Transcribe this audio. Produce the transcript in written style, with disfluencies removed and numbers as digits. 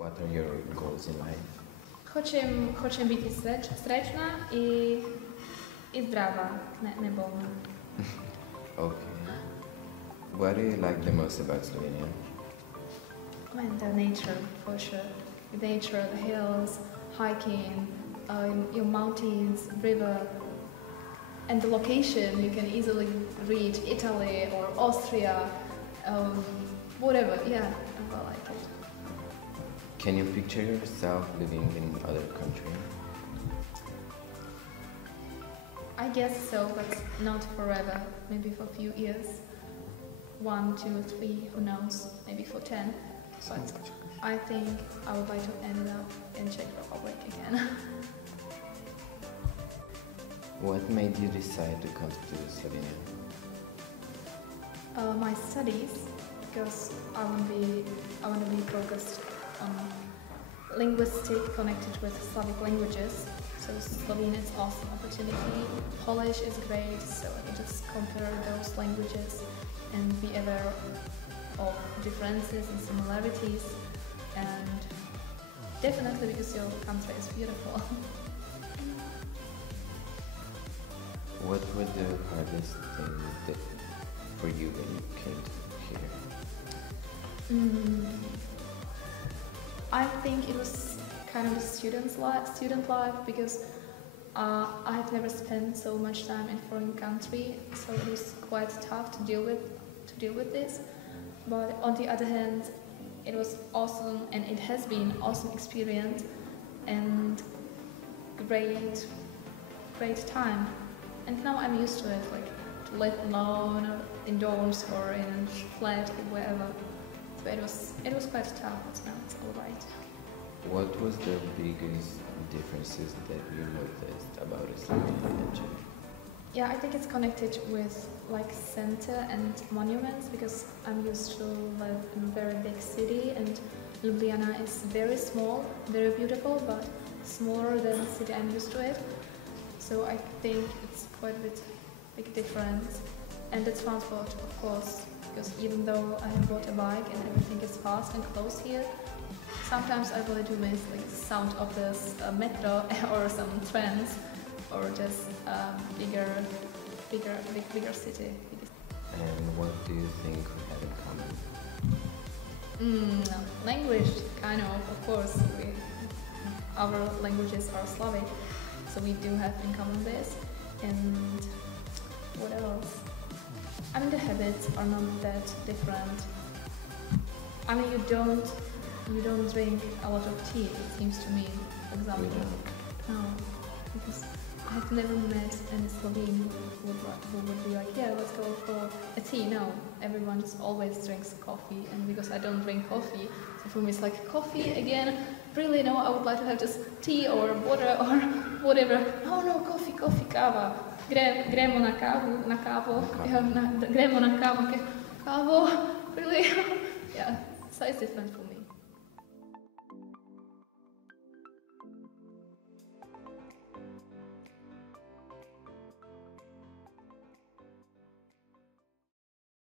What are your goals in life? Hoćem biti srećna i zdrava, ne bolna. Okay. What do you like the most about Slovenia? And the nature, for sure. The nature, the hills, hiking, your mountains, river, and the location. You can easily reach Italy or Austria, whatever. Yeah, I like it. Can you picture yourself living in other country? I guess so, but not forever. Maybe for a few years. 1, 2, 3, who knows? Maybe for 10. But I think I would like to end up in Czech Republic again. What made you decide to come to Slovenia? My studies, because I want to be focused on linguistic connected with Slavic languages. So Slovene is awesome opportunity. Polish is great, so I can just compare those languages and be aware of differences and similarities, and definitely because your country is beautiful. What was the hardest thing for you when you came here? I think it was kind of a student life because I've never spent so much time in foreign country, so it was quite tough to deal with this. But on the other hand, it was awesome, and it has been awesome experience and great time. And now I'm used to it, like to live alone or indoors or in a flat or wherever. So it was quite tough, but now it's all right. What was the biggest differences that you noticed about Slovenia and Czech? Yeah, I think it's connected with like center and monuments, because I'm used to live in a very big city, and Ljubljana is very small, very beautiful, but smaller than the city I'm used to it. So I think it's quite a big difference. And the transport, of course, because even though I have bought a bike and everything is fast and close here, sometimes I really do miss like the sound of this metro or some trams, or just bigger city. And what do you think we have in common? Language, kind of course. Our languages are Slavic, so we do have in common this. And what else? I mean, the habits are not that different. I mean, you don't drink a lot of tea, it seems to me, for example. We don't. No, because I've never met any Slovene who would be like, yeah, let's go for a tea. No, everyone just always drinks coffee, and because I don't drink coffee, so for me it's like, coffee again? Really? No, I would like to have just tea or water or whatever. No, coffee, káva. Gremo na kávu. Gremo na kávu. Kávo? Really? Yeah, so it's different for me.